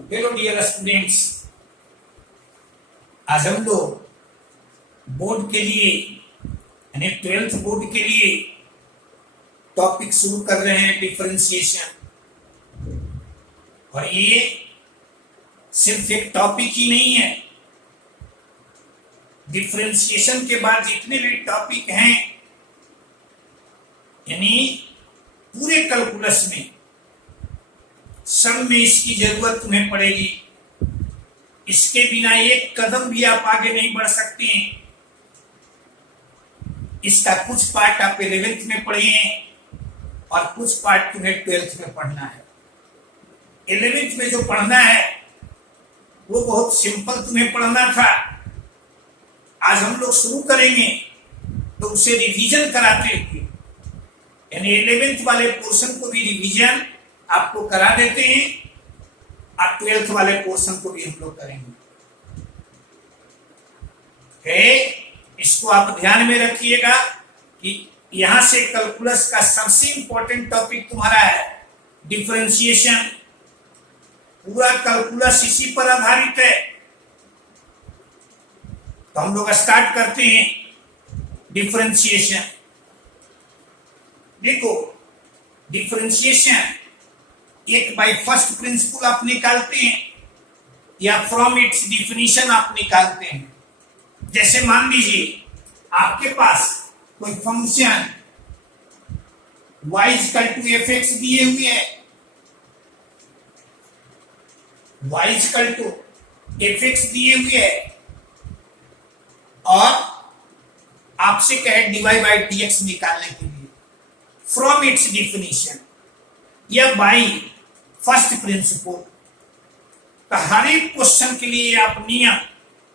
Hello dear students, आज हम लोग बोर्ड के लिए यानी 12th बोर्ड के लिए टॉपिक शुरू कर रहे हैं डिफरेंशिएशन। और ये सिर्फ एक टॉपिक ही नहीं है। डिफरेंशिएशन के बाद जितने भी टॉपिक हैं यानी पूरे कैलकुलस में सब में इसकी जरूरत तुम्हें पड़ेगी। इसके बिना एक कदम भी आप आगे नहीं बढ़ सकते हैं। इसका कुछ पार्ट आप 11th में पढ़े हैं और कुछ पार्ट तुम्हें 12th में पढ़ना है। 11th में जो पढ़ना है वो बहुत सिंपल तुम्हें पढ़ना था। आज हम लोग शुरू करेंगे तो उसे रिवीजन कराते हैं, यानी 11th वाले पोर्शन को भी रिवीजन आपको करा देते हैं और 12th वाले पोर्शन को भी हम लोग करेंगे। इसको आप ध्यान में रखिएगा कि यहां से कैलकुलस का सबसे इंपॉर्टेंट टॉपिक तुम्हारा है डिफरेंशिएशन। पूरा कैलकुलस इसी पर आधारित है। तो हम लोग स्टार्ट करते हैं डिफरेंशिएशन। देखो, डिफरेंशिएशन एक बाय फर्स्ट प्रिंसिपल आप निकालते हैं या फ्रॉम इट्स डिफिनीशन आप निकालते हैं। जैसे मान लीजिए आपके पास कोई फंक्शन y = f(x) दिए हुए है। y = f(x) दिए हुए है और आपसे कहे dy/dx निकालने के लिए फ्रॉम इट्स डिफिनीशन या बाई फर्स्ट प्रिंसिपल। तो हर एक क्वेश्चन के लिए आप नियम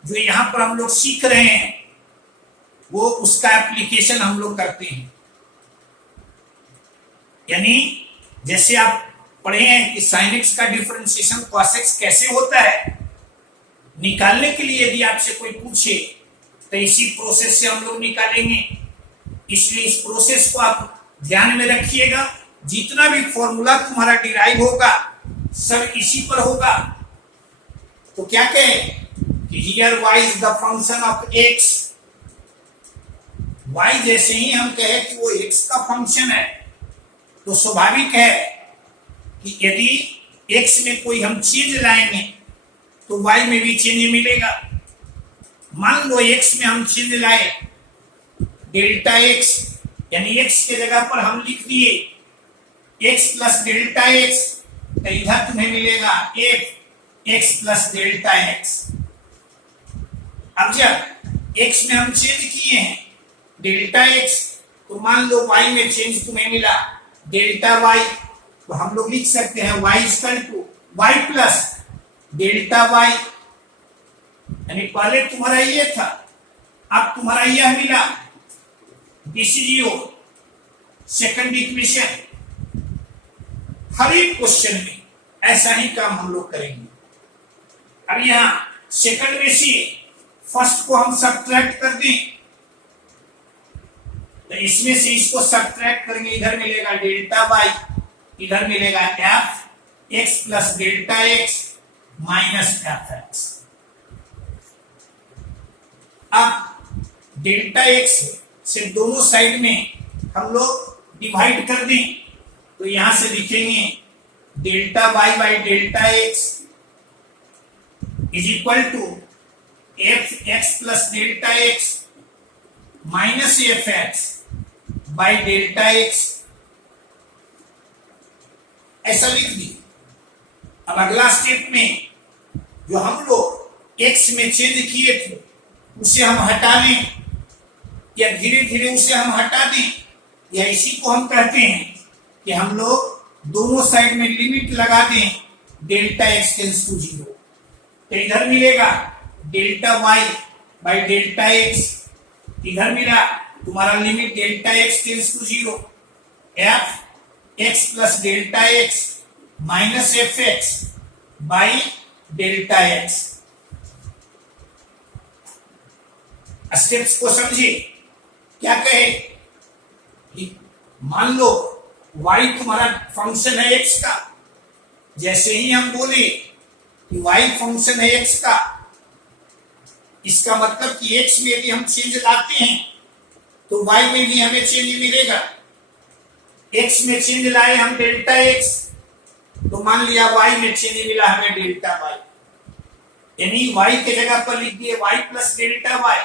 जो यहां पर हम लोग सीख रहे हैं वो उसका एप्लीकेशन हम लोग करते हैं। यानी जैसे आप पढ़े हैं कि sin x का डिफरेंशिएशन cos x कैसे होता है, निकालने के लिए यदि आपसे कोई पूछे तो इसी प्रोसेस से हम लोग निकालेंगे। इसलिए इस प्रोसेस को आप ध्यान में रखिएगा। जितना भी फॉर्मूला तुम्हारा डिराइव होगा सब इसी पर होगा। तो क्या कहे कि here y is the function of x। y जैसे ही हम कहे कि वो x का फंक्शन है तो स्वाभाविक है कि यदि x में कोई हम चेंज लाएंगे तो y में भी चेंज मिलेगा। मान लो x में हम चेंज लाए Δx, यानी x के जगह पर हम लिख दिए x + Δx, तो इधर तुम्हें मिलेगा x + Δx। अब जब x में हम चेंज किए हैं Δx, तो मान लो y में चेंज तुम्हें मिला Δy, तो हम लोग लिख सकते हैं y = y + Δy। यानी पहले तुम्हारा ये था, अब तुम्हारा यह मिला। This is your second equation. हर एक क्वेश्चन में ऐसा ही काम हम लोग करेंगे। अब यहां सेकंड में से फर्स्ट को हम सब्ट्रैक्ट कर दें तो इसमें से इसको सब्ट्रैक्ट करेंगे, इधर मिलेगा Δy, इधर मिलेगा f(x + Δx - f(x)। अब Δx से दोनों साइड में हम लोग डिवाइड कर दें तो यहां से लिखेंगे Δy/Δx = f(x + Δx - f(x)/Δx। ऐसा लिख दी। अब अगला स्टेप में जो हम लोग x में चेंज किए थे उसे हम हटा दें या धीरे धीरे उसे हम हटा दें, या इसी को हम कहते हैं कि हम लोग दोनों साइड में लिमिट लगा दें Δx → 0। तो इधर मिलेगा Δy/Δx, इधर मिला तुम्हारा limit Δx → 0 f(x + Δx - f(x)/Δx। Steps को समझिए। क्या कहे कि मान लो y तुम्हारा फंक्शन है x का। जैसे ही हम बोले कि y फंक्शन है x का, इसका मतलब कि x में यदि हम चेंज लाते हैं तो y में भी हमें चेंज मिलेगा। x में चेंज लाए हम डेल्टा x, तो मान लिया y में चेंज मिला हमें डेल्टा y, यानी y के जगह पर लिख दिए y प्लस डेल्टा y,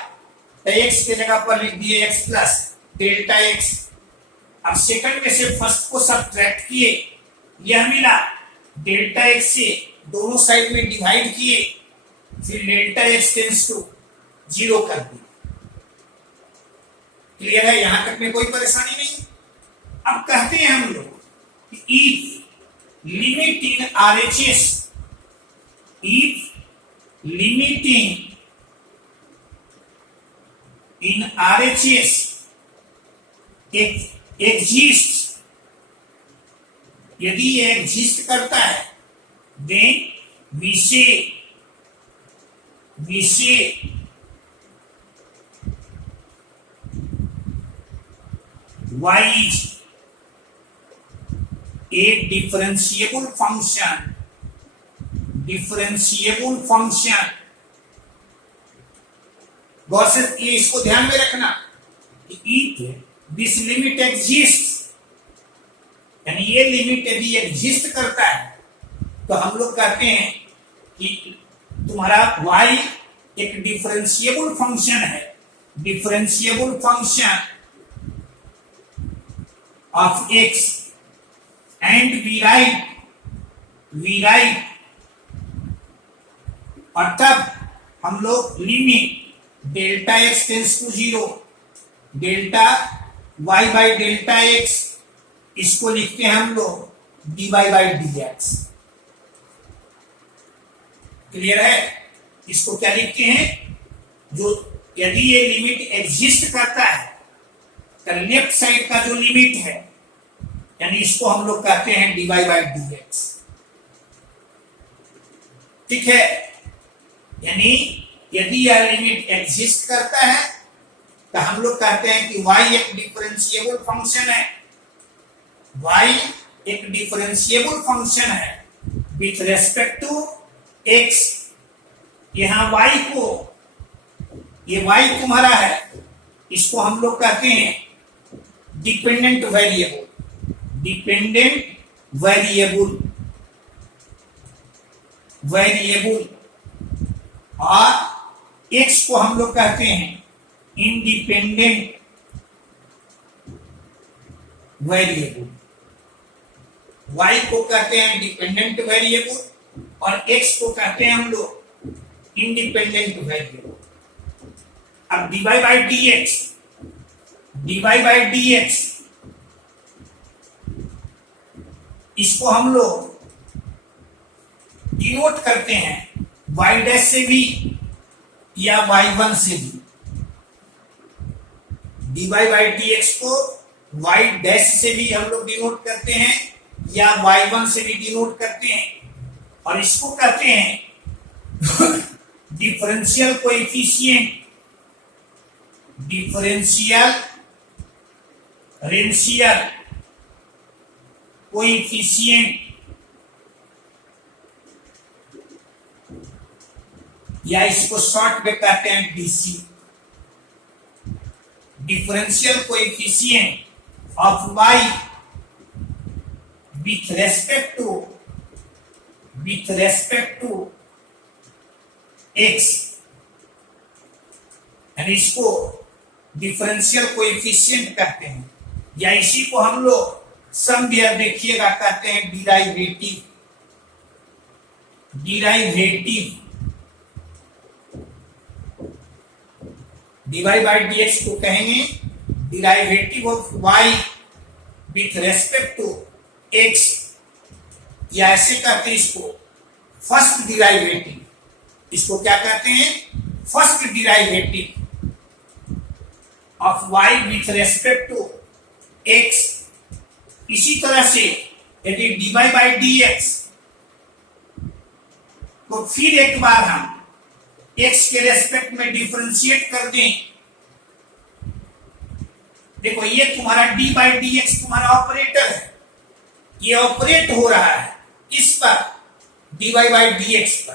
तो x के जगह पर लिख दिए x प्लस डेल्टा x। अब सेकंड में से फर्स्ट को सब्ट्रैक्ट किए, यह मिला, डेल्टा x से दोनों साइड में डिवाइड किए, फिर डेल्टा x टेंस टू 0 कर दिया। क्लियर है, यहां तक में कोई परेशानी नहीं। अब कहते हैं हम लोग कि if limit in RHS, if limiting in RHS exist, यदि ये एग्जिस्ट करता है, देन वी से y is a differentiable function, गौर से ये इसको ध्यान में रखना कि इफ दिस लिमिट एग्जिस्ट, यानी ये लिमिट यदि एग्जिस्ट करता है तो हम लोग कहते हैं कि तुम्हारा y एक डिफरेंशिएबल फंक्शन है, differentiable function of x, and we write, और तब हम लोग limit delta x tends to 0, delta y by delta x, इसको लिखते हैं हम लोग dy बाई dx। क्लियर है, इसको क्या लिखते हैं, जो यदि ये लिमिट एग्जिस्ट करता है तो लेफ्ट साइड का जो लिमिट है, यानी इसको हम लोग कहते हैं dy बाई dx। ठीक है, यानी यदि यह लिमिट एग्जिस्ट करता है तो हम लोग कहते हैं कि y एक डिफरेंशिएबल फंक्शन है, y एक डिफरेंशिएबल फंक्शन है विथ रेस्पेक्ट टू x। यहां y को, ये y तुम्हारा है, इसको हम लोग कहते हैं डिपेंडेंट वेरिएबल, और x को हम लोग कहते हैं इंडिपेंडेंट वेरिएबल। y को कहते हैं डिपेंडेंट वेरिएबल और x को कहते हैं हम लोग इंडिपेंडेंट वेरिएबल। अब dy बाई dx, इसको हम लोग डिनोट करते हैं y डैश से भी या y1 से भी। dy बाई dx को y डैश से भी हम लोग डिनोट करते हैं या y1 से भी डिनोट करते हैं, और इसको कहते हैं डिफरेंशियल कोएफिशिएंट, कोएफिशिएंट, या इसको शॉर्ट में कहते हैं DC, differential coefficient of y with respect to x, यानी इसको डिफरेंशियल कोएफिशिएंट कहते हैं, या इसी को हम लोग सम भी देखिएगा कहते हैं डिराइवेटिव। dy बाई dx को कहेंगे derivative of y with respect to x, या ऐसे कहते हैं इसको फर्स्ट डिराइवेटिव। इसको क्या कहते हैं, first derivative of y with respect to x। इसी तरह से यदि dy बाई dx तो फिर एक बार हम x के रेस्पेक्ट में डिफरेंशिएट कर दें। देखो ये तुम्हारा dy बाई dx तुम्हारा ऑपरेटर है, ये ऑपरेट हो रहा है इस पर, dy बाई dx पर,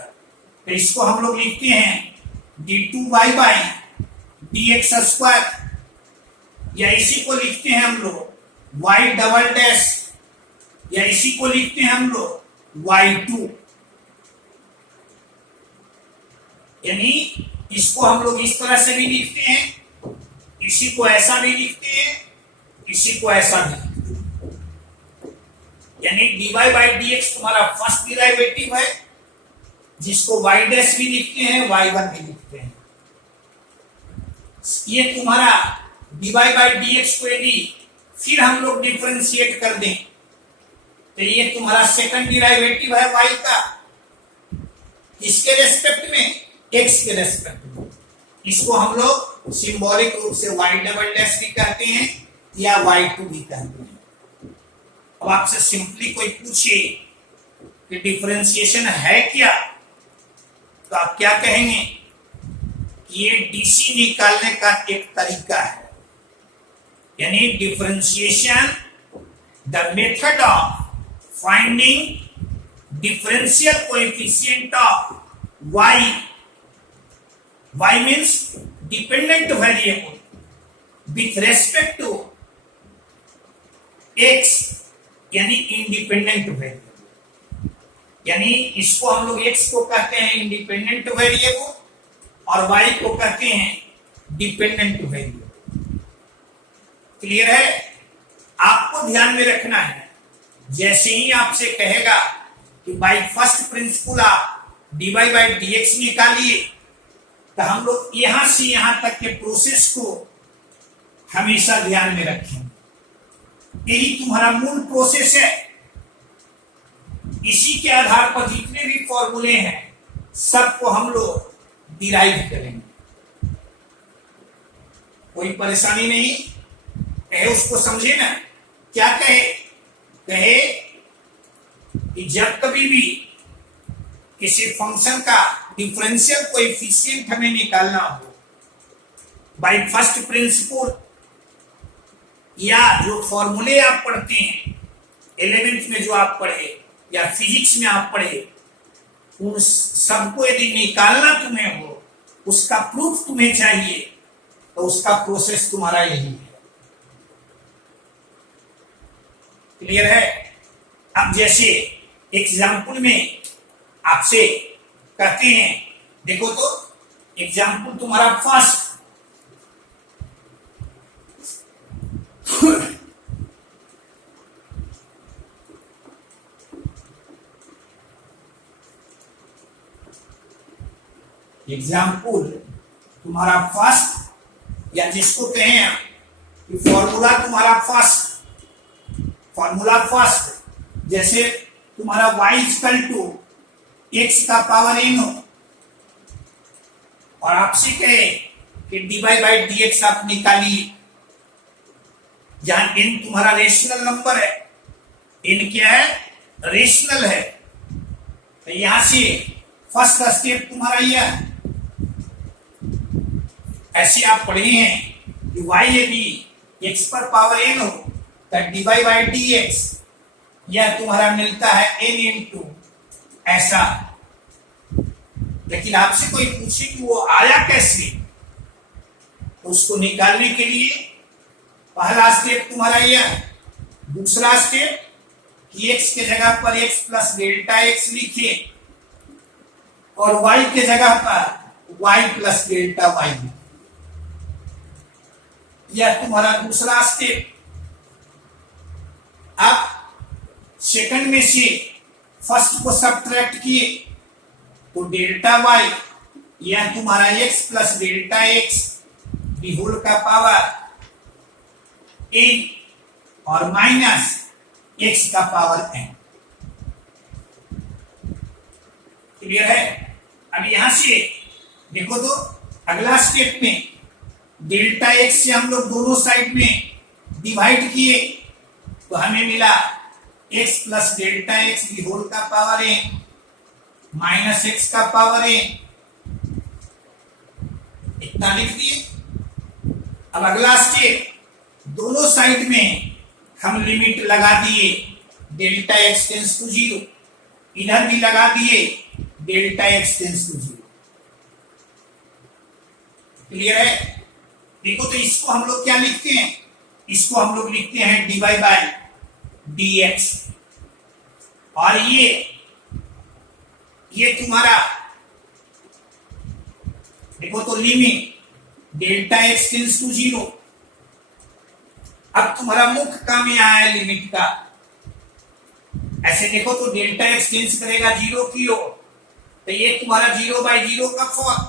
तो इसको हम लोग लिखते हैं d2y बाई dx स्क्वायर, या इसी को लिखते हैं हम लोग y डबल डैश, या इसी को लिखते हैं हम लोग y2, यानी इसको हम लोग इस तरह से भी लिखते हैं, इसी को ऐसा भी लिखते हैं, इसी को ऐसा भी लिखते हैं। यानी dy बाई dx तुम्हारा फर्स्ट डिराइवेटिव है, जिसको y डैश भी लिखते हैं, y1 भी लिखते हैं। ये तुम्हारा dy बाई dx को यदि फिर हम लोग डिफरेंशिएट कर दें, तो ये तुम्हारा सेकंड डिराइवेटिव है y का, किसके रेस्पेक्ट में, x के रेस्पेक्ट में। इसको हम लोग सिंबॉलिक रूप से y डबल डैश भी कहते हैं या y2 भी कहते हैं। अब आपसे सिंपली कोई पूछे कि डिफरेंशिएशन है क्या, तो आप क्या कहेंगे कि ये डीसी निकालने का एक तरीका है, यानी differentiation the method of finding differential coefficient of y, y means dependent variable with respect to x, यानी इंडिपेंडेंट वेरिएबल, यानी इसको हम लोग x को कहते हैं इंडिपेंडेंट वेरिएबल और y को कहते हैं डिपेंडेंट वेरिएबल। क्लियर है? आपको ध्यान में रखना है, जैसे ही आपसे कहेगा कि बाय फर्स्ट प्रिंसिपल आप dy बाई dx निकालिए, तो हम लोग यहां से यहां तक के प्रोसेस को हमेशा ध्यान में रखें। यही तुम्हारा मूल प्रोसेस है, इसी के आधार पर जितने भी फॉर्मूले हैं सबको हम लोग डिराइव करेंगे। कोई परेशानी नहीं कहे, उसको समझे ना। क्या कहे? कहे कि जब कभी भी किसी फंक्शन का डिफरेंशियल कोएफिशिएंट हमें निकालना हो, बाय फर्स्ट प्रिंसिपल या जो फॉर्मूले आप पढ़ते हैं 11th में, जो आप पढ़े या फिजिक्स में आप पढ़े, उन सबको यदि निकालना तुम्हें हो, उसका प्रूफ तुम्हें चाहिए, तो उसका प्रोसेस तुम्हारा यही है। क्लियर है? अब जैसे एग्जाम्पल में आपसे कहते हैं, देखो तो एग्जाम्पल तुम्हारा फर्स्ट, एग्जाम्पल तुम्हारा फर्स्ट, या जिसको कहें कि फॉर्मूला तुम्हारा फर्स्ट, फॉर्मूला फर्स्ट, जैसे तुम्हारा y इक्वल टू x का पावर n हो, और आपसे कहे कि dy बाई dx आप निकालिए, जहां n तुम्हारा रेशनल नंबर है, n क्या है? रेशनल है। तो यहां से फर्स्ट स्टेप तुम्हारा यह है, ऐसे आप पढ़े हैं कि y यदि x पर पावर n हो तो dy बाई dx यह तुम्हारा मिलता है n इंटू ऐसा। लेकिन आपसे कोई पूछे कि वो आया कैसे, तो उसको निकालने के लिए पहला स्टेप तुम्हारा यह, दूसरा स्टेप कि x के जगह पर x प्लस डेल्टा x लिखिए और y के जगह पर y प्लस डेल्टा y, यह तुम्हारा दूसरा स्टेप। अब सेकंड में से फर्स्ट को सब्ट्रैक्ट किए तो डेल्टा y, यह तुम्हारा x plus delta x the whole का पावर n और माइनस x का पावर n। क्लियर है? अब यहां से देखो तो अगला स्टेप में डेल्टा x से हम लोग दोनों साइड में डिवाइड किए तो हमें मिला x plus delta x the whole का पावर n माइनस x का पावर n, इतना लिख दिए। अब अगला स्टेप, दोनों साइड में हम लिमिट लगा दिए डेल्टा x टेंस टू 0, इधर भी लगा दिए delta x tends to 0। Clear है? देखो तो इसको हम लोग क्या लिखते हैं, इसको हम लोग लिखते हैं dy बाय dx। और ये तुम्हारा देखो तो limit delta x tends to 0। अब तुम्हारा मुख्य काम यहां है लिमिट का। ऐसे देखो तो डेल्टा एक्स टेंस करेगा 0 की ओर, तो ये तुम्हारा 0/0 का फॉर्म,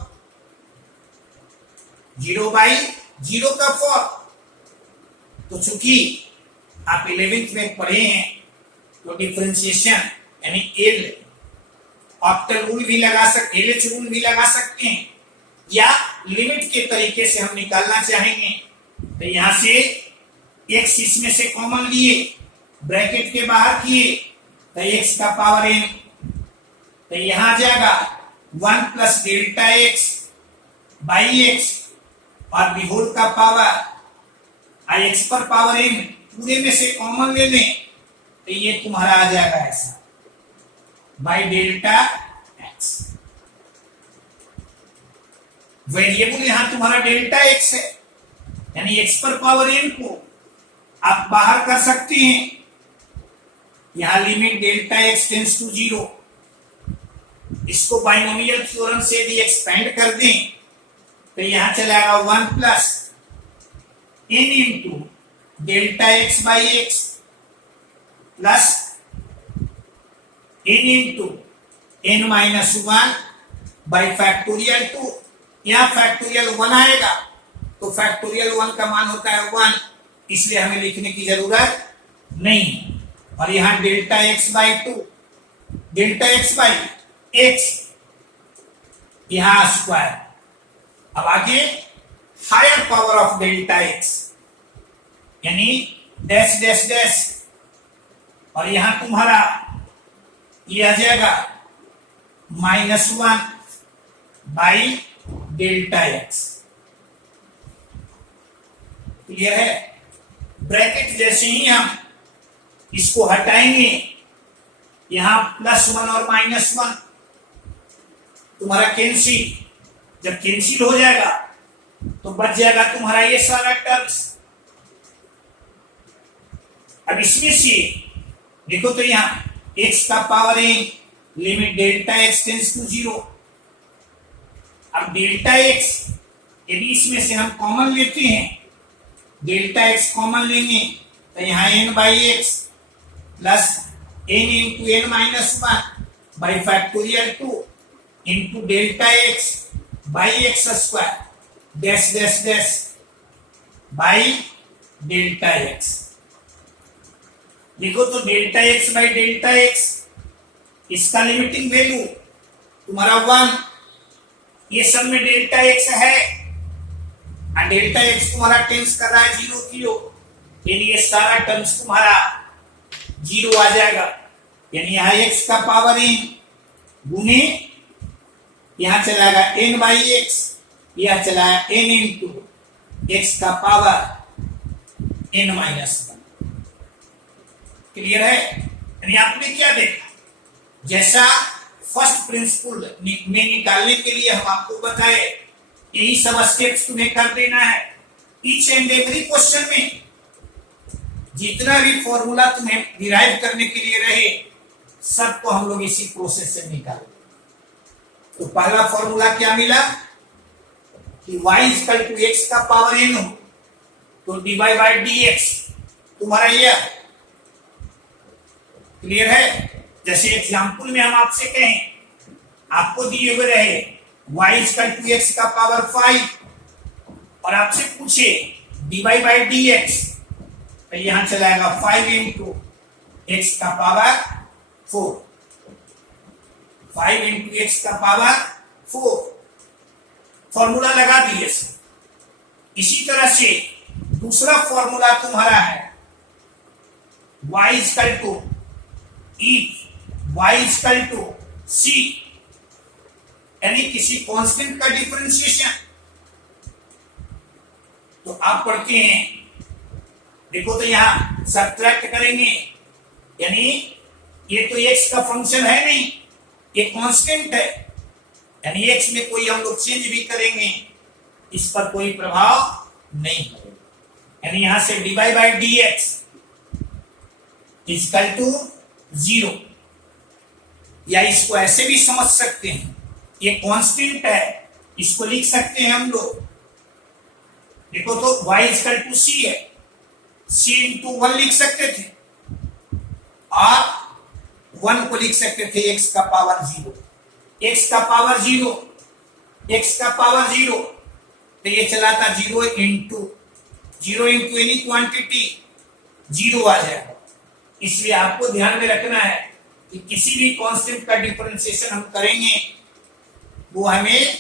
0/0 का फॉर्म। तो चूंकि आप 11th में पढ़े हैं तो डिफरेंशिएशन यानी एल ऑक्टल रूल भी लगा सकते, एलएच रूल भी लगा सकते हैं, या लिमिट के तरीके से हम निकालना चाहेंगे तो यहां से x इसमें से कॉमन लिए, ब्रैकेट के बाहर किए तो x का पावर n, तो यहां आ जाएगा 1 plus delta x by x और बिहोल का पावर x पर पावर n पूरे में से कॉमन ले लें तो ये तुम्हारा आ जाएगा ऐसा बाई डेल्टा एक्स। वेरिएबल यहां तुम्हारा डेल्टा एक्स है, यानी x पर पावर n को आप बाहर कर सकते हैं। यहां limit delta x tends to 0, इसको बाइनोमियल थ्योरम से भी एक्सपेंड कर दें तो यहां चलेगा 1 plus n into delta x by x plus n into n minus 1 by factorial 2। यहां फैक्टोरियल 1 आएगा तो फैक्टोरियल 1 का मान होता है 1, इसलिए हमें लिखने की जरूरत नहीं। और यहां delta x by 2, delta x by x यहां स्क्वायर। अब आगे higher power of delta x यानी डैश डैश डैश, और यहां तुम्हारा ये आ जाएगा -1 बाई डेल्टा एक्स। क्लियर है? ब्रैकेट जैसे ही हम इसको हटाएंगे, यहां +1 और -1 तुम्हारा कैंसिल, जब कैंसिल हो जाएगा तो बच जाएगा तुम्हारा ये सारा टर्म्स। अब इसमें से देखो तो यहां x का power n limit delta x tends to 0। अब डेल्टा एक्स यदि इसमें से हम कॉमन लेते हैं, डेल्टा एक्स कॉमन लेंगे तो यहां n by x plus n into n minus 1 by factorial 2 into delta x by x square dash dash dash by delta x. लिखो तो delta x by delta x, इसका limiting value तुम्हारा 1, ये सब में डेल्टा एक्स है और delta x तुम्हारा टेंस कर रहा है 0 की ओर, यानी ये सारा टर्म्स तुम्हारा 0 आ जाएगा। यानी यहां x का पावर n गुने यहां चलाएगा n बाई एक्स, यह चलाया n इंटू एक्स का पावर n माइनस 1। क्लियर है? यानी आपने क्या देखा, जैसा फर्स्ट प्रिंसिपल में निकालने के लिए हम आपको बताए, यही सब स्टेप्स तुम्हें कर देना है। ईच एंड एवरी क्वेश्चन में जितना भी फॉर्मूला तुम्हें डिराइव करने के लिए रहे, सबको हम लोग इसी प्रोसेस से निकालेंगे। तो पहला फॉर्मूला क्या मिला कि y इक्वल टू एक्स का पावर n हो तो dy बाई डी एक्स तुम्हारा यह। क्लियर है? जैसे एग्जाम्पल में हम आपसे कहें, आपको दिए हुए रहे y इक्वल टू एक्स का पावर 5 और आपसे पूछे dy बाई डी एक्स, तो यहां चलाएगा 5 इंटू एक्स का पावर 4, 5 इंटू एक्स का पावर 4। फॉर्मूला लगा दिए। इसी तरह से दूसरा फॉर्मूला तुम्हारा है y equal to y equal to c, यानी किसी कांस्टेंट का डिफरेंशिएशन। तो आप पढ़ते हैं, देखो तो यहां सब्ट्रैक्ट करेंगे, यानी ये तो एक्स का फंक्शन है नहीं, ये कांस्टेंट है, यानी एक्स में कोई हम लोग चेंज भी करेंगे इस पर कोई प्रभाव नहीं पड़ेगा। यानी यहां से dy by d x equal to 0, या इसको ऐसे भी समझ सकते हैं, ये कांस्टेंट है, इसको लिख सकते हैं हम लोग, देखो तो y इजकल टू सी है, c इंटू 1 लिख सकते थे, और 1 को लिख सकते थे x का पावर 0, x का पावर 0, x का पावर 0, तो ये चला था 0 इंटू एनी क्वांटिटी 0 आ जाएगा। इसलिए आपको ध्यान में रखना है कि किसी भी कांस्टेंट का डिफरेंशिएशन हम करेंगे वो हमें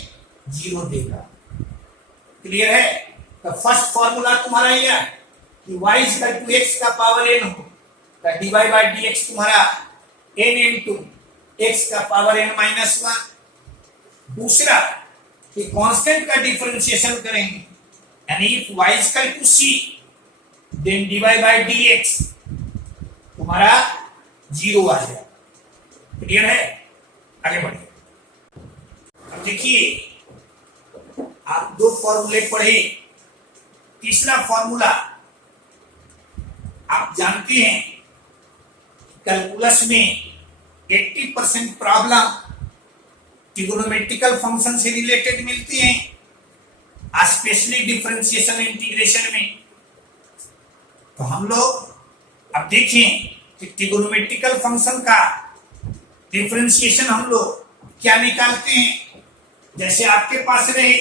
0 देगा। क्लियर है? तो फर्स्ट फॉर्मूला तुम्हारा यह है कि y इक्वल टू x का पावर n हो, तो dy बाई dx तुम्हारा n इंटू x का पावर n माइनस 1। दूसरा कि कांस्टेंट का डिफरेंशिएशन करेंगे, यानी if y equal to c then dy by dx तुम्हारा 0 आ जाएगा। क्लियर है? आगे बढ़िए। अब देखिए आप दो फॉर्मूले पढ़े, तीसरा फॉर्मूला आप जानते हैं कैलकुलस में 80% प्रॉब्लम ट्रिगोनोमेट्रिकल फंक्शन से रिलेटेड मिलती हैं, स्पेशली डिफरेंशिएशन इंटीग्रेशन में। तो हम लोग अब देखें कि ट्रिगोनोमेट्रिकल फंक्शन का डिफरेंशिएशन हम लोग क्या निकालते हैं। जैसे आपके पास रहे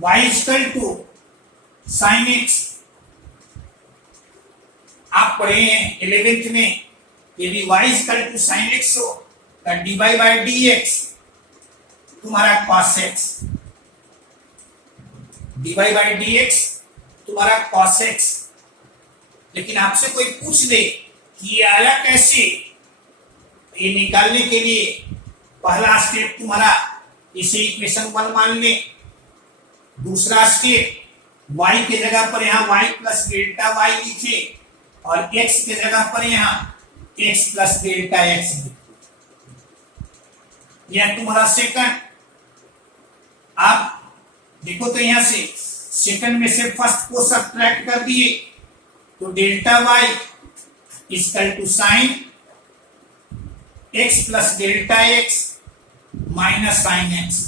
y equal to sine x, आप पढ़े हैं 11th में, यदि y equal to sine x हो तो dy बाई डी एक्स तुम्हारा cos x, dy by d x तुम्हारा cos x। लेकिन आपसे कोई पूछ दे कि ये आया कैसे, ये निकालने के लिए पहला स्टेप तुम्हारा इसे इक्वेशन 1 मान ले, दूसरा स्टेप y के जगह पर यहाँ y प्लस डेल्टा y लिखे और x के जगह पर यहाँ x प्लस डेल्टा x लिखे। यह तुम्हारा सेकंड। आप देखो तो यहाँ से सेकंड में से फर्स्ट को सब्ट्रैक्ट कर दिए तो delta y equal to sine x plus delta x minus sine x।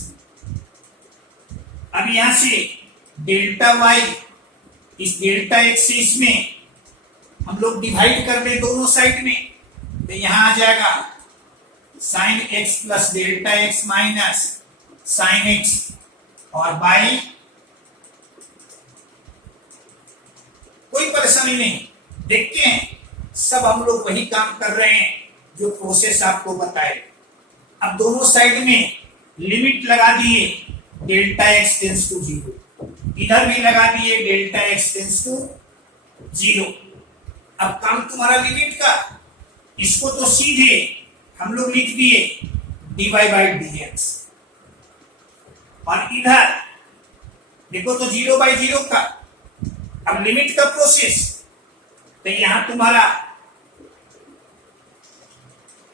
अब यहां से डेल्टा y इस डेल्टा x से इसमें हम लोग डिवाइड कर दें दोनों साइड में, तो यहां आ जाएगा sine x plus delta x minus sine x और बाई, कोई परेशानी नहीं। देखते हैं सब हम लोग वही काम कर रहे हैं जो प्रोसेस आपको बताए। अब दोनों साइड में लिमिट लगा दिए डेल्टा x टेंस टू 0, इधर भी लगा दिए डेल्टा x टेंस टू 0। अब काम तुम्हारा लिमिट का, इसको तो सीधे हम लोग लिख दिए dy बाई dx, और इधर देखो तो 0 बाई 0 का। अब लिमिट का प्रोसेस, तो यहां तुम्हारा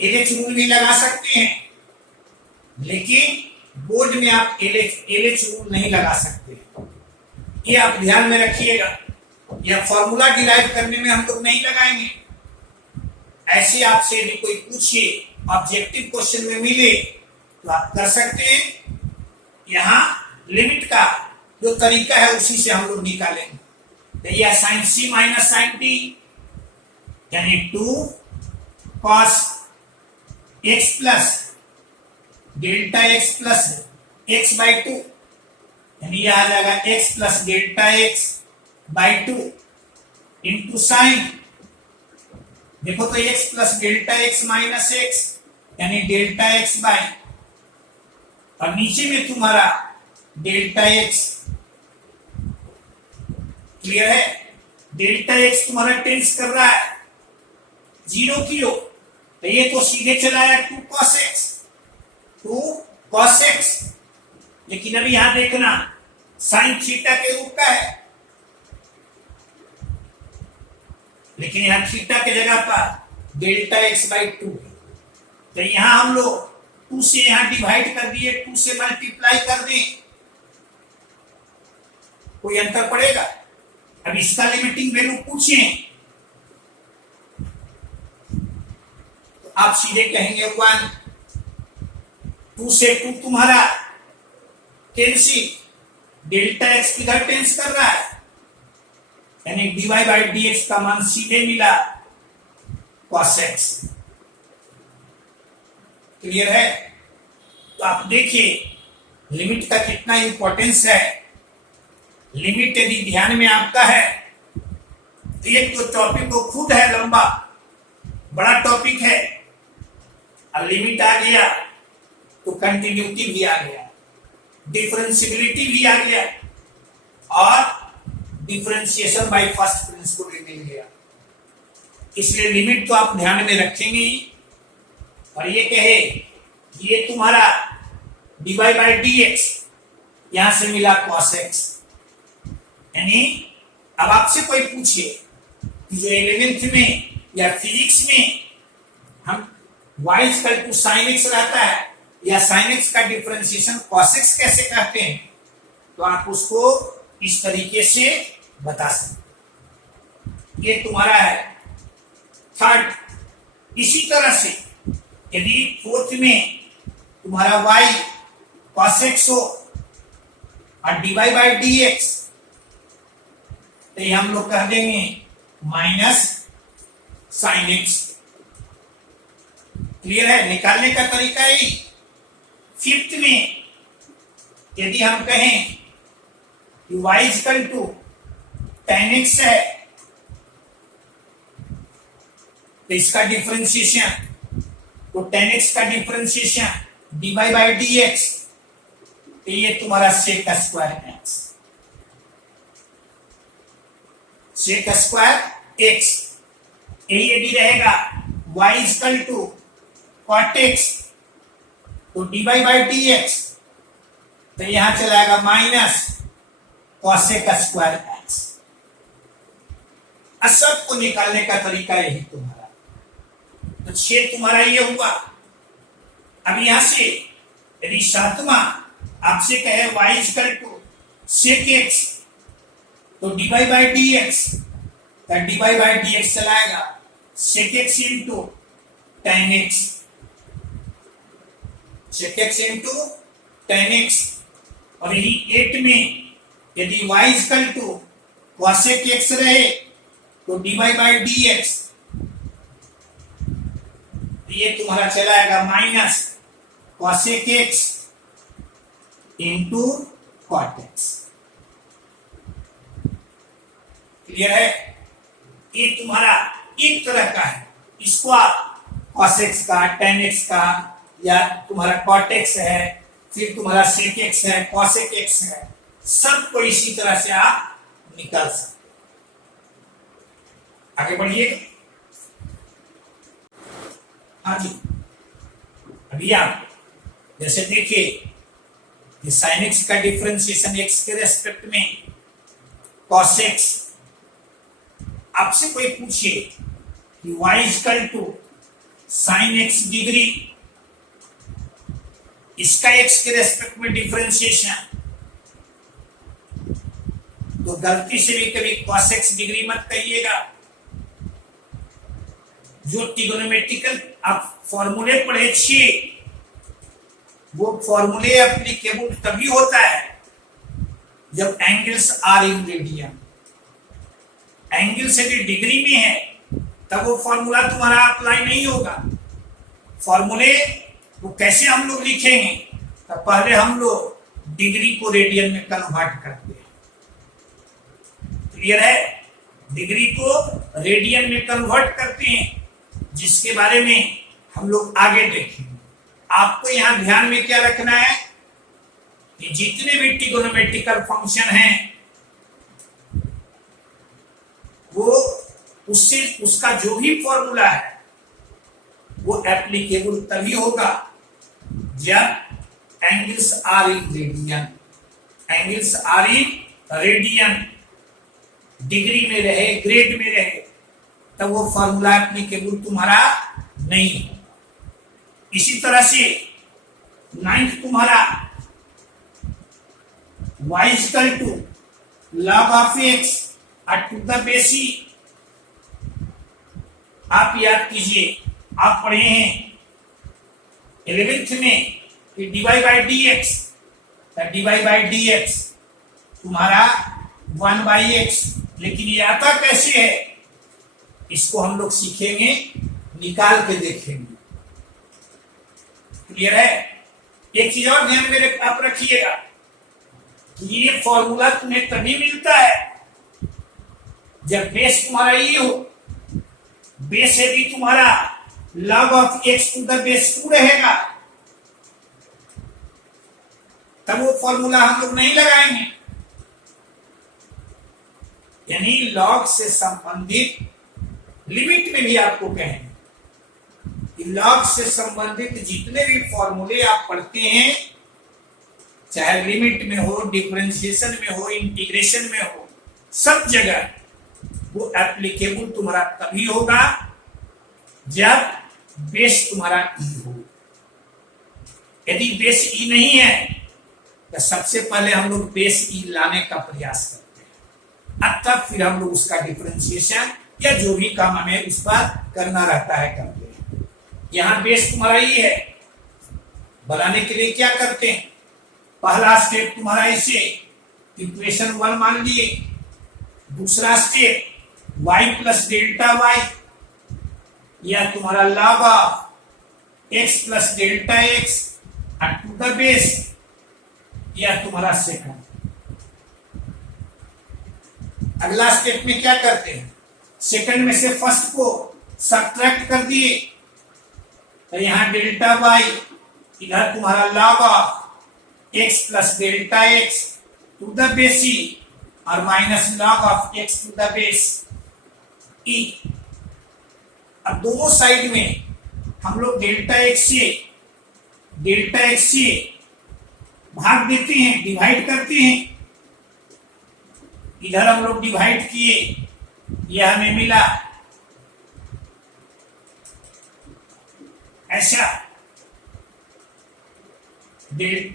LH रूल भी लगा सकते हैं, लेकिन बोर्ड में आप LH रूल नहीं लगा सकते, ये आप ध्यान में रखिएगा। यह फॉर्मूला डिराइव करने में हम लोग नहीं लगाएंगे। ऐसे आपसे यदि कोई पूछे ऑब्जेक्टिव क्वेश्चन में मिले तो आप कर सकते हैं। यहाँ लिमिट का जो तरीका है उसी से हम लोग निकालेंगे। तो यह साइन सी माइनस साइन टी यानी 2 cos x plus delta x plus x by 2, यानी यह आ जाएगा x plus delta x by 2 into sign, देखो तो x plus delta x minus x यानी डेल्टा x बाई, और नीचे में तुम्हारा डेल्टा x। क्लियर है? डेल्टा x तुम्हारा टेंस कर रहा है 0 की ओर, तो ये तो सीधे चला है 2 cos x, लेकिन अभी यहां देखना साइन थीटा के रूप का है, लेकिन यहां थीटा के जगह पर डेल्टा एक्स बाई 2। तो यहां हम लोग 2 से यहां डिवाइड कर दिए, 2 से मल्टीप्लाई कर दें, कोई अंतर पड़ेगा? अब इसका लिमिटिंग वैल्यू पूछें तो आप सीधे कहेंगे 1। 2 से 2 तुम्हारा कैंसिल, डेल्टा एक्स किधर टेंस कर रहा है, यानी dy बाई dx का मान सीधे मिला cos x। क्लियर है? तो आप देखिए लिमिट का कितना इंपॉर्टेंस है। लिमिट यदि ध्यान में आपका है तो एक तो टॉपिक को खुद है लंबा बड़ा टॉपिक है, अब लिमिट आ गया तो कंटिन्यूटी भी आ गया, डिफरेंशियबिलिटी भी आ गया और डिफरेंशिएशन बाय फर्स्ट प्रिंसिपल भी मिल गया। इसलिए लिमिट तो आप ध्यान में रखेंगे ही। और ये कहे ये तुम्हारा dy बाई dx यहां से मिला cos x, यानी अब आपसे कोई पूछे कि जो 11th में या फिजिक्स में हम y equal to sin x रहता है या sin x का डिफरेंशिएशन cos x कैसे करते हैं, तो आप उसको इस तरीके से बता सकते। ये तुम्हारा है थर्ड। इसी तरह से यदि फोर्थ में तुम्हारा y cos x हो और dy बाई dx, तो ये हम लोग कह देंगे माइनस साइन एक्स। क्लियर है? निकालने का तरीका ही। फिफ्थ में यदि हम कहें कि y equal to tan x है तो इसका डिफरेंशिएशन, तो tan x का डिफरेंशिएशन dy बाई dx, तो ये तुम्हारा sec square x, sec square x। यही यदि रहेगा y equal to cot x, तो dy बाई dx, तो यहां चलाएगा माइनस cosec स्क्वायर x। सब को निकालने का तरीका यही तुम्हारा। तो 6 तुम्हारा ये हुआ। अब यहां से यदि सातवां आपसे कहे y equal to sec x, तो dy बाई dx, तो dy बाई dx चलाएगा sec x into tan x, sec x into tan x। और यही 8 में यदि y equal to cosec x रहे तो dy बाई dx, ये तुम्हारा चलाएगा minus cosec x into cot x। Clear है? ये तुम्हारा एक तरह का है। इसको आप cos x का, tan x का, या तुम्हारा cot x है, फिर तुम्हारा sec x है, cosec x है, सबको इसी तरह से आप निकाल सकते। आगे बढ़िए। हाँ जी, अभी आप जैसे देखिए कि sin x का डिफरेंशिएशन x के रेस्पेक्ट में cos x, आपसे कोई पूछे कि y equal to sin x degree, इसका x के रेस्पेक्ट में डिफरेंशिएशन, तो गलती से भी कभी cos x डिग्री मत कहिएगा। जो ट्रिगोनोमेट्रिकल आप फॉर्मूले पढ़े छे, वो फॉर्मूले एप्लीकेबल तभी होता है जब angles are in radian. Angles यदि डिग्री में है तब वो फॉर्मूला तुम्हारा अप्लाई नहीं होगा। फॉर्मूले वो कैसे हम लोग लिखेंगे, तो पहले हम लोग डिग्री को रेडियन में कन्वर्ट करते हैं। क्लियर है? डिग्री को रेडियन में कन्वर्ट करते हैं, जिसके बारे में हम लोग आगे देखेंगे। आपको यहां ध्यान में क्या रखना है कि जितने भी ट्रिगोनोमेट्रिकल फंक्शन हैं वो उससे उसका जो भी फॉर्मूला है वो एप्लीकेबल तभी होगा जब angles are in radian. Angles are in radian degree में रहे, ग्रेड में रहे, तब वो फॉर्मूला एप्लीकेबल तुम्हारा नहीं है। इसी तरह से नाइन्थ तुम्हारा y equal to log of x to the base E. आप याद कीजिए, आप पढ़े हैं 11th में कि dy by d x, dy by d x तुम्हारा 1/x, लेकिन ये आता कैसे है इसको हम लोग सीखेंगे, निकाल के देखेंगे। क्लियर है? एक चीज और ध्यान में आप रखिएगा कि ये फॉर्मूला तुम्हें तभी मिलता है जब बेस तुम्हारा ये हो, बेस है भी तुम्हारा log of x to the base 2 रहेगा, तब वो फॉर्मूला हम लोग नहीं लगाएंगे। यानी log से संबंधित लिमिट में भी आपको कहेंगे कि log से संबंधित जितने भी फॉर्मूले आप पढ़ते हैं, चाहे लिमिट में हो, डिफरेंशिएशन में हो, इंटीग्रेशन में हो, सब जगह वो एप्लीकेबल तुम्हारा तभी होगा जब बेस तुम्हारा ई हो। यदि बेस ई नहीं है तो सबसे पहले हम लोग बेस ई लाने का प्रयास करते हैं, अब तक फिर हम लोग उसका डिफरेंशिएशन या जो भी काम हमें उस पर करना रहता है करते हैं। यहाँ बेस तुम्हारा ई है, बनाने के लिए क्या करते हैं, पहला स्टेप तुम्हारा इसे इक्वेशन 1 मान लिए, दूसरा step y plus delta y या तुम्हारा log of x plus delta x to the base, या तुम्हारा सेकंड। अगला स्टेप में क्या करते हैं, सेकंड में से फर्स्ट को सब्ट्रैक्ट कर दिए, तो यहां डेल्टा वाई, इधर तुम्हारा log of x plus delta x to the base E और minus log of x to the base E. अब दोनों साइड में हम लोग डेल्टा x से भाग देते हैं, डिवाइड करते हैं। इधर हम लोग डिवाइड किए, यह हमें मिला ऐसा,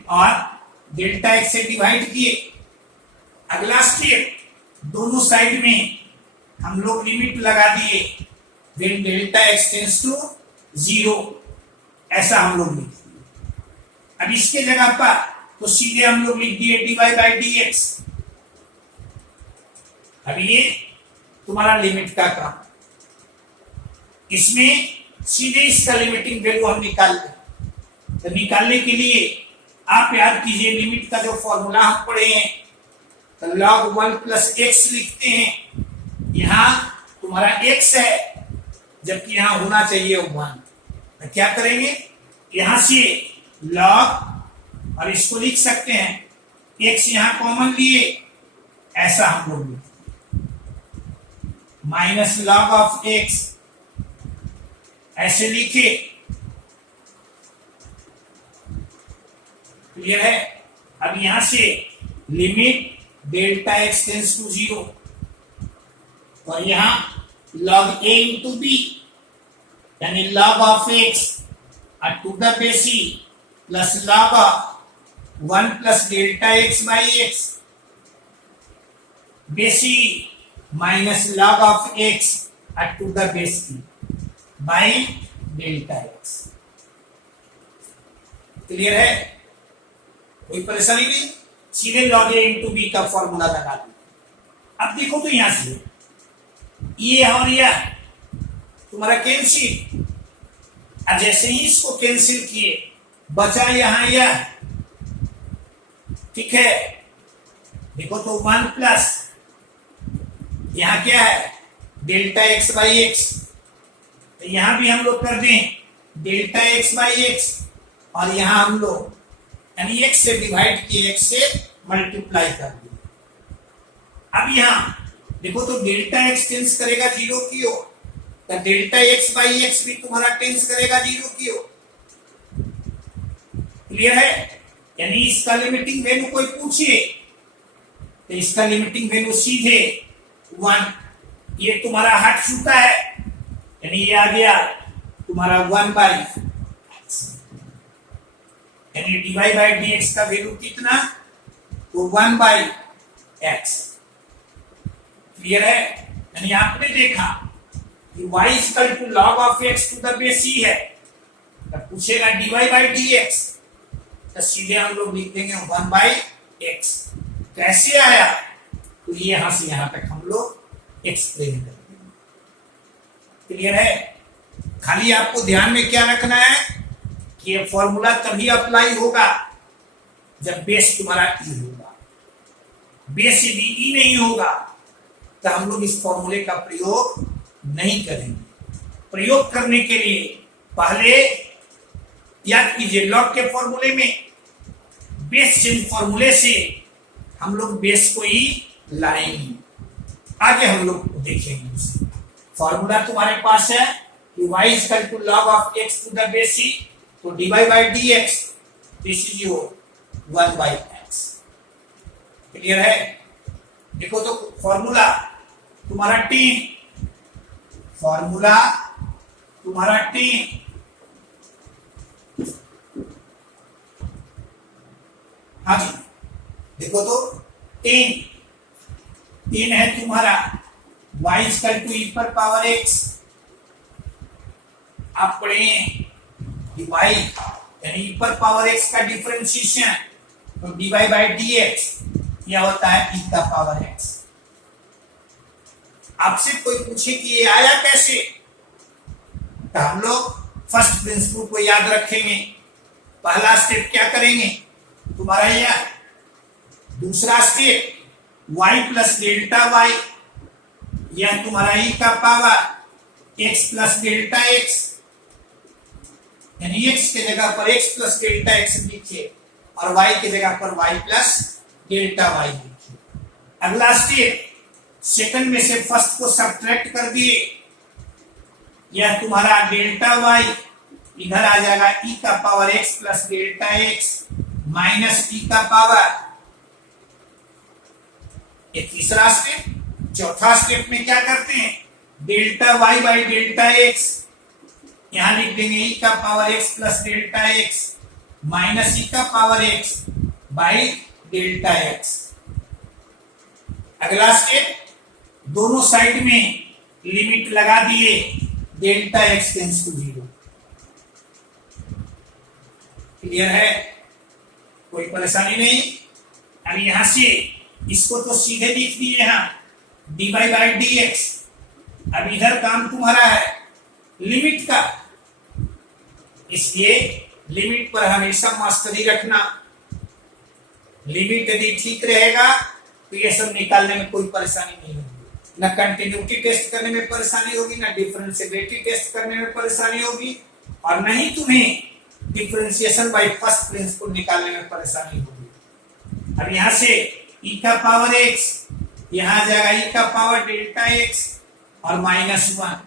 और डेल्टा x से डिवाइड किए। अगला स्टेप, दोनों साइड में हम लोग लिमिट लगा दिए, when delta x tends to 0, ऐसा हम लोग लिख दिए। अब इसके जगह पर तो सीधे हम लोग लिख दिए dy बाई डी एक्स। अब ये तुम्हारा लिमिट का काम, इसमें सीधे इसका लिमिटिंग वैल्यू हम निकाल लें। तो निकालने के लिए आप याद कीजिए, लिमिट का जो फॉर्मूला हम पढ़े हैं, तो log 1 प्लस एक्स लिखते हैं। यहां तुम्हारा x है, जबकि यहां होना चाहिए 1। तो क्या करेंगे, यहां से log, और इसको लिख सकते हैं x यहां कॉमन लिए, ऐसा हम लोग लिखते माइनस log ऑफ x, ऐसे लिखे। क्लियर है? अब यहां से limit delta x tends to 0, और यहां log a इंटू b, यानी log of x to the base e plus log of 1 plus delta x by x, base e minus log of x to the base e by delta x। Clear है? कोई परेशानी नहीं, सीधे log a into b का formula लगा दो। अब देखो तो यहां से ये और यह तुम्हारा कैंसिल, और जैसे ही इसको कैंसिल किए बचा यहां यह, ठीक है। देखो तो 1 प्लस यहां क्या है, डेल्टा एक्स बाई एक्स, तो यहां भी हम लोग कर दें डेल्टा एक्स बाई एक्स, और यहां हम लोग यानी x से डिवाइड किए, x से मल्टीप्लाई कर दिए। अब यहां देखो तो डेल्टा x टेंस करेगा 0 की ओर, तो डेल्टा x बाई एक्स भी तुम्हारा टेंस करेगा 0 की ओर। क्लियर है? यानी इसका लिमिटिंग वैल्यू कोई पूछिए तो इसका लिमिटिंग वैल्यू सीधे 1, ये तुम्हारा हट चुका है। यानी ये आ गया तुम्हारा 1 by x, यानी dy by dx का वैल्यू कितना, तो 1 by x। क्लियर है? यानी आपने देखा कि y equal to log of x to the base c है, तब पूछेगा dy by dx, तो सीधे हम लोग लिख देंगे 1 by x। कैसे आया, तो ये यहां से यहां तक हम लोग एक्सप्लेन कर देंगे। क्लियर है? खाली आपको ध्यान में क्या रखना है कि ये फॉर्मूला तभी अप्लाई होगा जब बेस तुम्हारा ई होगा। बेस यदि ई नहीं होगा तो हम लोग इस फॉर्मूले का प्रयोग नहीं करेंगे। प्रयोग करने के लिए पहले याद कीजिए, लॉग के फॉर्मूले में बेस चेंज फॉर्मूले से हम लोग बेस को ही लाएंगे। आगे हम लोग देखेंगे। फॉर्मूला तुम्हारे पास है कि y is equal to log of x to the base c, तो dy by dx this is your 1 by x। Clear है? देखो तो फॉर्मूला तुम्हारा t, फॉर्मूला तुम्हारा t, हाँ जी देखो तो 3 है तुम्हारा y इक्वल टू e पर पावर x। आप पढ़े dy यानी e पर पावर x का डिफरेंशिएशन, तो dy बाई dx यह होता है e का पावर x। आपसे कोई पूछे कि ये आया कैसे, तो हम लोग फर्स्ट प्रिंसिपल को याद रखेंगे। पहला स्टेप क्या करेंगे, तुम्हारा यह दूसरा step y plus delta y, यह तुम्हारा e का power x plus delta x, यानी x के जगह पर x प्लस डेल्टा x लिखिए और y के जगह पर y प्लस डेल्टा y लिखिए। अगला स्टेप, सेकंड में से फर्स्ट को सब्ट्रैक्ट कर दिए, यह तुम्हारा डेल्टा y इधर आ जाएगा e का power x plus delta x minus e का पावर। ये तीसरा स्टेप। चौथा स्टेप में क्या करते हैं, delta y by delta x, यहां लिख देंगे e का power x plus delta x minus e का power x by delta x। अगला स्टेप, दोनों साइड में लिमिट लगा दिए, delta x tends to 0। Clear है? कोई परेशानी नहीं। अब यहां से इसको तो सीधे लिख दिए यहां dy बाई dx। अब इधर काम तुम्हारा है लिमिट का, इसलिए लिमिट पर हमेशा मास्टरी रखना। लिमिट यदि ठीक रहेगा तो ये सब निकालने में कोई परेशानी नहीं होगी, ना कंटिन्यूटी टेस्ट करने में परेशानी होगी, ना डिफरेंशिएबिलिटी टेस्ट करने में परेशानी होगी, और न ही तुम्हें डिफरेंशिएशन बाय फर्स्ट प्रिंसिपल निकालने में परेशानी होगी। अब यहां से e का पावर x, यहां आ जाएगा e का पावर डेल्टा x और -1,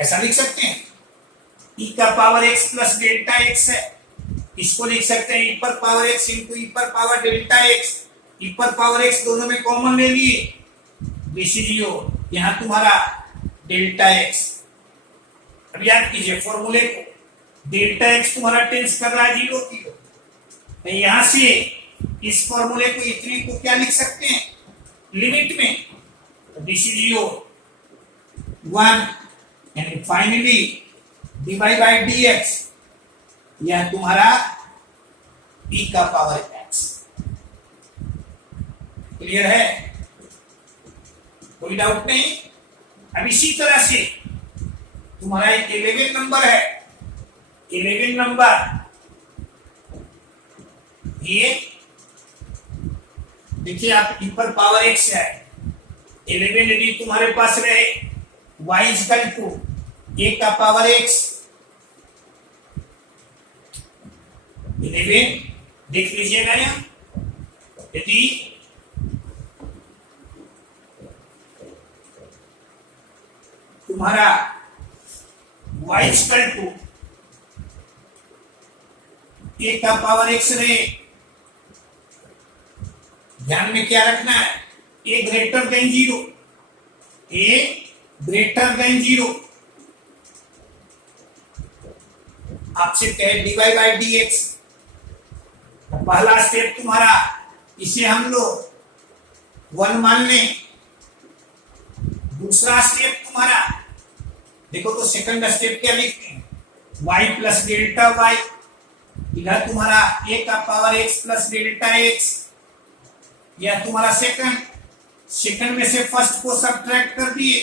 ऐसा लिख सकते हैं। e का power x plus delta x है, इसको लिख सकते हैं e पर पावर x इंटू e पर पावर डेल्टा x। e पर पावर x दोनों में कॉमन ले लिए, दिस इज योर यहां तुम्हारा डेल्टा x। अब याद कीजिए फॉर्मूले को, डेल्टा x तुम्हारा टेंस कर रहा है 0 की, तो यहां से इस फॉर्मूले को इतने को क्या लिख सकते हैं लिमिट में, तो दिस इज योर 1, यानी फाइनली dy बाई dx यह तुम्हारा e का पावर x। क्लियर है? कोई डाउट नहीं। अब इसी तरह से तुम्हारा एक 11 नंबर है, 11 नंबर ये देखिए आप e पर पावर x है, 11 यदि तुम्हारे पास रहे y इक्वल टू a का पावर x, 11 देख लीजिएगा यहाँ, यदि तुम्हारा y इक्वल टू a का पावर x रहे, ध्यान में क्या रखना है, a greater than 0, a greater than 0, आपसे कहे dy बाई dx, तो पहला स्टेप तुम्हारा, इसे हम लोग 1 मान लें। दूसरा स्टेप तुम्हारा देखो, तो सेकंड स्टेप क्या लिखते हैं, y प्लस डेल्टा वाई, इधर तुम्हारा a का power x plus delta x, यह तुम्हारा सेकंड में से फर्स्ट को सब्ट्रैक्ट कर दिए,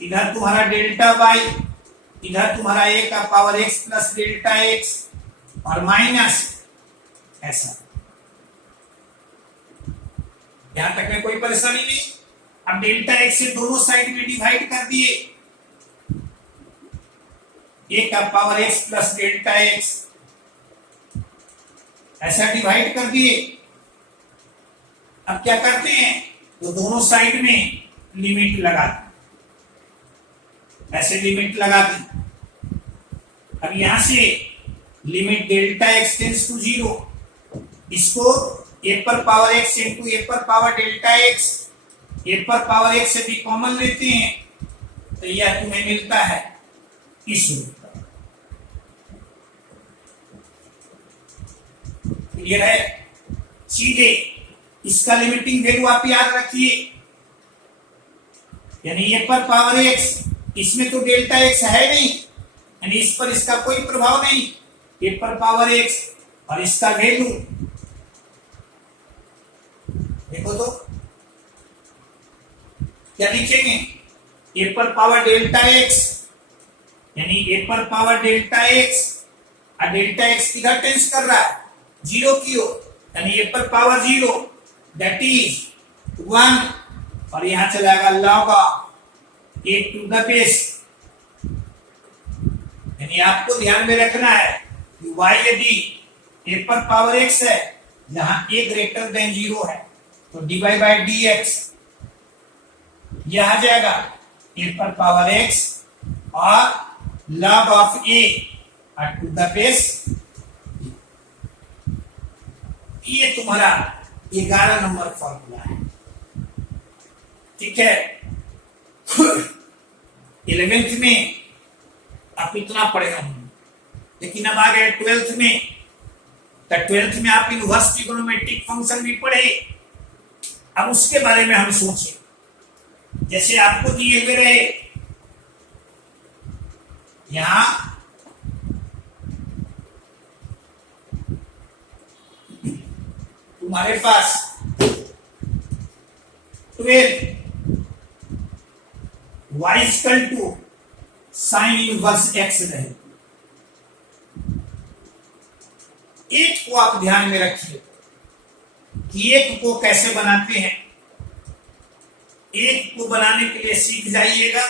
इधर तुम्हारा डेल्टा वाई, इधर तुम्हारा a का power x plus delta x और माइनस ऐसा। यहां तक में कोई परेशानी नहीं। अब डेल्टा x से दोनों साइड में डिवाइड कर दिए, a का power x plus delta x, ऐसा डिवाइड कर दिए। अब क्या करते हैं, तो दोनों साइड में लिमिट लगा दी, ऐसे लिमिट लगा दी। अब यहां से limit delta x tends to 0, इसको a पर पावर x इंटू a पर पावर डेल्टा x, a पर पावर x से भी कॉमन लेते हैं, तो यह तुम्हें मिलता है इस रूप का। क्लियर है? सीधे इसका लिमिटिंग वैल्यू आप याद रखिए, यानी a पर पावर x, इसमें तो डेल्टा x है नहीं, यानी इस पर इसका कोई प्रभाव नहीं, a पर पावर x, और इसका वैल्यू देखो तो क्या लिखेंगे, a पर पावर डेल्टा x, यानी a पर पावर डेल्टा x, और डेल्टा x किधर टेंस कर रहा है, 0 की ओर, यानी a पर पावर 0 दैट इज 1, और यहां चलाएगा log of a to the base. यानी आपको ध्यान में रखना है कि y यदि a पर पावर x है, जहां a ग्रेटर देन 0 है, तो dy बाई dx यह आ जाएगा a पर पावर x और log of a to the base. ये तुम्हारा 11 नंबर फॉर्मूला है, ठीक है। 11th में आप इतना पढ़े होंगे, लेकिन अब आ गए 12th में, तो 12th में आप इनवर्स ट्रिग्नोमेट्रिक फंक्शन भी पढ़े। अब उसके बारे में हम सोचें, जैसे आपको दिए हुए रहे यहां तुम्हारे पास 12 y equal to sine inverse x रहे। एक को आप ध्यान में रखिए कि एक को कैसे बनाते हैं। एक को बनाने के लिए सीख जाइएगा,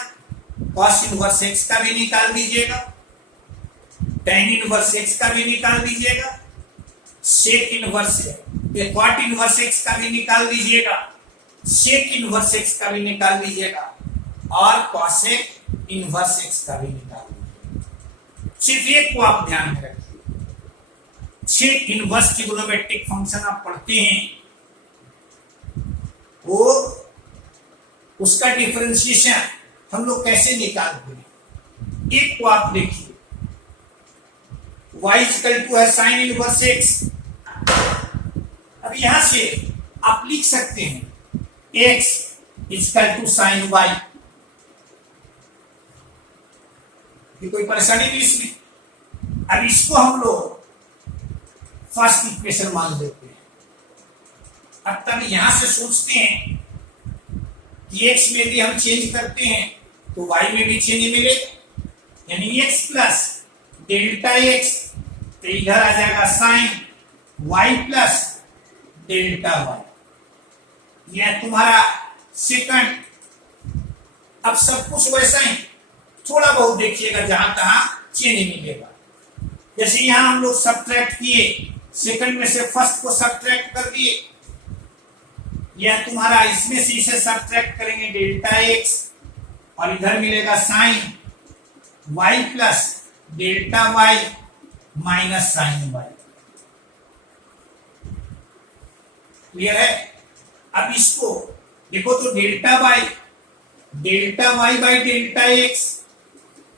कॉस इनवर्स x का भी निकाल दीजिएगा, tan इनवर्स x का भी निकाल दीजिएगा, सेक इनवर्स क्वाट इनवर्स x का भी निकाल दीजिएगा, सेक इनवर्स x का भी निकाल दीजिएगा, और कॉसेक इनवर्स x का भी निकाल दीजिएगा। सिर्फ एक को आप ध्यान में रखिए। सेक इनवर्स ट्रिग्नोमेट्रिक फंक्शन आप पढ़ते हैं, वो उसका डिफरेंशिएशन हम लोग कैसे निकालते हैं। एक को आप देखिए, y इक्वल टू है साइन इनवर्स x। अब यहां से आप लिख सकते हैं x equal to sine y, कोई परेशानी नहीं इसमें। अब इसको हम लोग फर्स्ट इक्वेशन मान लेते हैं। अब तब यहां से सोचते हैं कि x में भी हम चेंज करते हैं तो y में भी चेंज मिलेगा, यानी x प्लस डेल्टा x, तो इधर आ जाएगा sine y plus delta y। यह तुम्हारा सेकंड। अब सब कुछ वैसा ही, थोड़ा बहुत देखिएगा जहां तहां चेंज मिलेगा। जैसे यहां हम लोग सब्ट्रैक्ट किए, सेकंड में से फर्स्ट को सब्ट्रैक्ट कर दिए, यह तुम्हारा इसमें से इसे सब्ट्रैक्ट करेंगे डेल्टा x, और इधर मिलेगा sine y plus delta y minus sine y। Clear है? अब इसको देखो तो delta y delta y by delta x,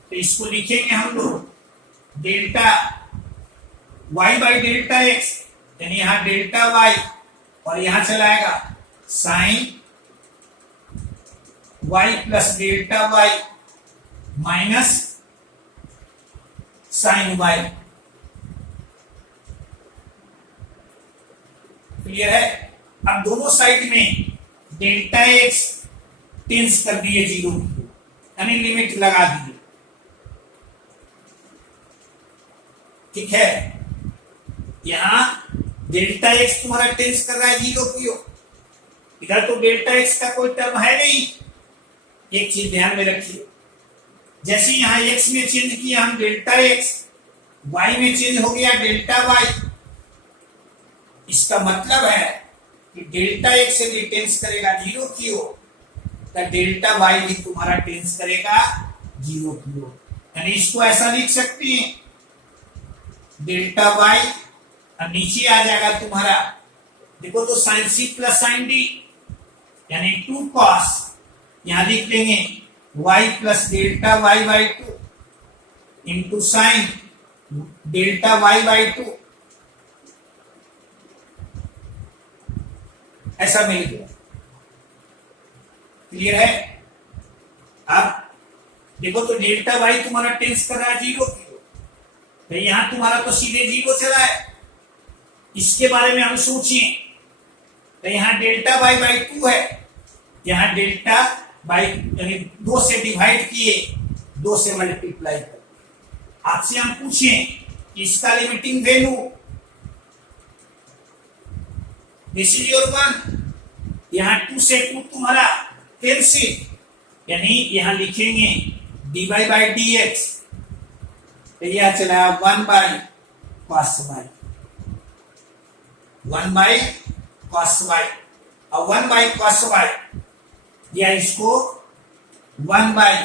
तो इसको लिखेंगे हम लोग delta y by delta x, यानी यहां डेल्टा वाई और यहां चलाएगा sine y plus delta y minus sine y. Clear है? अब दोनों साइड में डेल्टा एक्स टेंस कर दिए 0 की, यानी लिमिट लगा दिए। ठीक है, यहां डेल्टा एक्स तुम्हारा टेंस कर रहा है 0 की ओर, इधर तो डेल्टा एक्स का कोई टर्म है नहीं। एक चीज ध्यान में रखिए, जैसे यहां एक्स में चेंज किया हम डेल्टा एक्स, वाई में चेंज हो गया डेल्टा वाई। इसका मतलब है कि डेल्टा एक्स यदि टेंस करेगा 0 की ओर, तो डेल्टा वाई भी तुम्हारा टेंस करेगा 0 की ओर। यानी इसको ऐसा लिख सकते हैं डेल्टा वाई, अब नीचे आ जाएगा तुम्हारा, देखो तो sine c plus sine d, यानी 2 कॉस, यहां लिख लेंगे y plus delta y by 2 into sine delta y by 2, ऐसा मिल गया। क्लियर है? अब देखो तो डेल्टा वाई तुम्हारा टेंस कर रहा है 0 की, तो यहां तुम्हारा तो सीधे 0 चला है। इसके बारे में हम सोचें तो यहां डेल्टा वाई बाई 2 है, यहां डेल्टा बाई यानी 2 से डिवाइड किए, 2 से मल्टीप्लाई कर। आपसे हम पूछें कि इसका limiting value, this is your 1, यहां 2 से 2 तुम्हारा कैंसिल, यानी यहां लिखेंगे dy बाई dx, तो यह चला 1 by cos y, 1 by cos y, और 1 बाई cos y, या इसको 1 बाई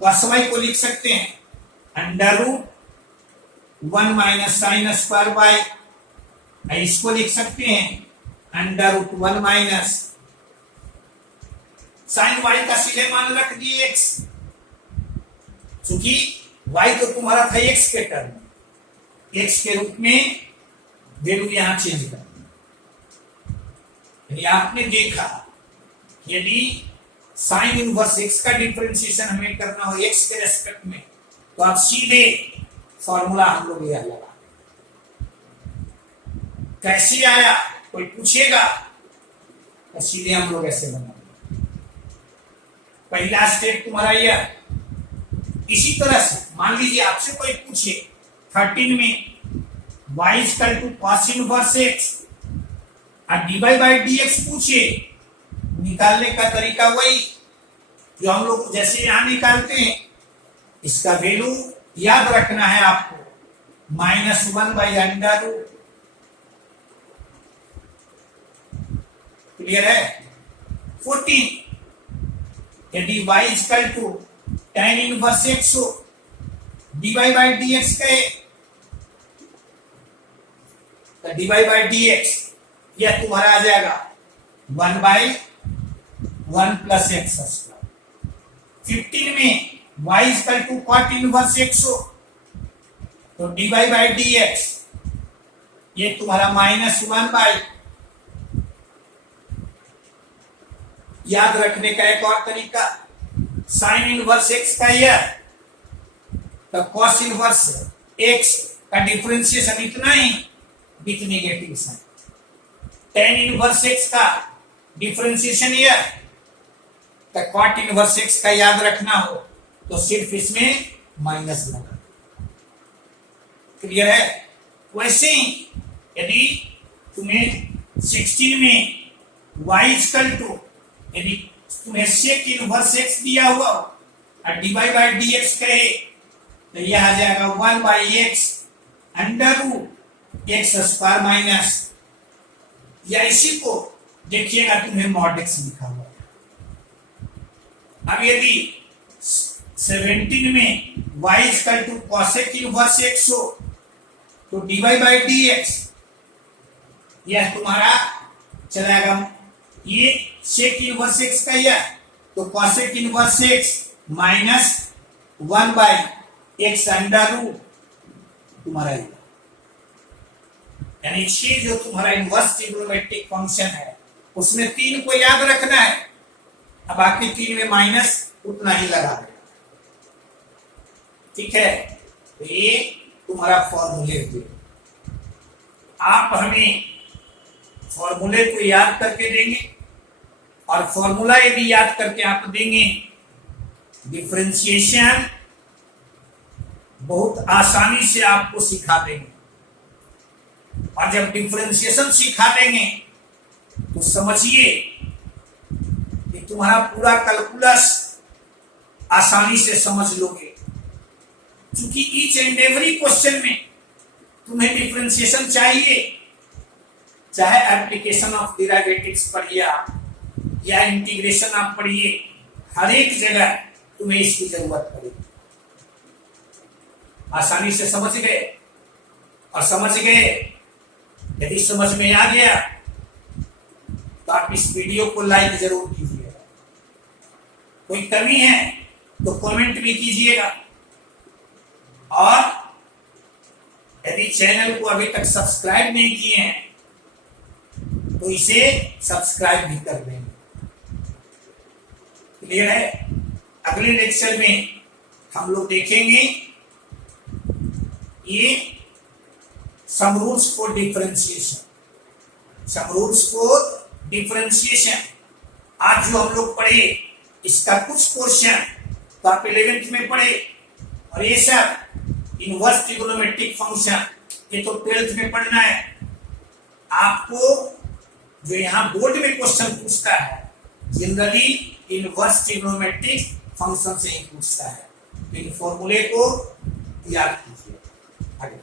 cos y को लिख सकते हैं under root 1 minus sine square y, इसको लिख सकते हैं under root 1 minus sine y का सीधे मान रख दिए x, क्योंकि y तो तुम्हारा था x के टर्म में, x के रूप में वैल्यू यहां चेंज कर दिया। आपने देखा यदि साइन इनवर्स x का डिफरेंशिएशन हमें करना हो x के रेस्पेक्ट में, तो आप सीधे फॉर्मूला हम लोग यह लगा। कैसे आया कोई पूछेगा तो सीधे हम लोग ऐसे बना, पहला स्टेप तुम्हारा यह। इसी तरह से मान लीजिए आपसे कोई पूछे 13 में y equal to cos inverse x और dy बाई dx पूछे, निकालने का तरीका वही जो हम लोग जैसे यहां निकालते हैं। इसका वैल्यू याद रखना है आपको, -1 बाई अंडर रूट। क्लियर है? 14 यदि y equal to tan inverse x हो, dy बाई dx कहे, तो dy बाई dx यह तुम्हारा आ जाएगा 1 बाई 1 प्लस एक्स स्क्वायर। 15 में y equal to cot inverse x हो, तो dy बाई dx ये तुम्हारा -1 बाई, याद रखने का एक और तरीका साइन इनवर्स x का यह, तो cos इनवर्स x का डिफरेंशिएशन इतना ही with negative sign, tan inverse x का डिफरेंशिएशन यह, तो cot इनवर्स x का याद रखना हो तो सिर्फ इसमें माइनस लगा। क्लियर है? वैसे ही यदि तुम्हें 16 में y इक्वल टू, यदि तुम्हें sec इनवर्स x दिया हुआ और dy बाई dx कहे, तो यह आ जाएगा 1 by x under root x square minus, या इसी को देखिएगा तुम्हें मॉड x लिखा हुआ है। अब यदि 17 में y equal to cosec inverse x हो, तो dy बाई dx यह तुम्हारा चलाएगा ये sec इनवर्स x का यह, तो cosec inverse x minus 1/x under root तुम्हारा यानी 6 जो तुम्हारा इनवर्स ट्रिग्नोमेट्रिक फंक्शन है उसमें 3 को याद रखना है। अब बाकी 3 में माइनस उतना ही लगा देना। ठीक है, तो ये तुम्हारा फॉर्मूले थे। आप हमें फॉर्मूले को याद करके देंगे और फॉर्मूला यदि याद करके आप देंगे डिफरेंशिएशन बहुत आसानी से आपको सिखा देंगे। और जब डिफरेंशिएशन सिखा देंगे तो समझिए कि तुम्हारा पूरा कैलकुलस आसानी से समझ लोगे, क्योंकि ईच एंड एवरी क्वेश्चन में तुम्हें डिफरेंशिएशन चाहिए, चाहे एप्लीकेशन ऑफ डेरिवेटिव्स पढ़िए या इंटीग्रेशन आप पढ़िए, हर एक जगह तुम्हें इसकी जरूरत पड़ेगी। आसानी से समझ गए, और समझ गए यदि समझ में आ गया तो आप इस वीडियो को लाइक जरूर कीजिएगा। कोई कमी है तो कमेंट भी कीजिएगा, और यदि चैनल को अभी तक सब्सक्राइब नहीं किए हैं तो इसे सब्सक्राइब भी कर देंगे। क्लियर है? अगले लेक्चर में हम लोग देखेंगे ये some rules for differentiation. Some rules for differentiation आज जो हम लोग पढ़े इसका कुछ पोर्शन तो आप 11th में पढ़े, और ये सब इनवर्स ट्रिग्नोमेट्रिक फंक्शन ये तो 12th में पढ़ना है। आपको जो यहाँ बोर्ड में क्वेश्चन पूछता है जनरली इनवर्स ट्रिग्नोमेट्रिक फंक्शन से ही पूछता है। इन फॉर्मूले को याद कीजिए। आगे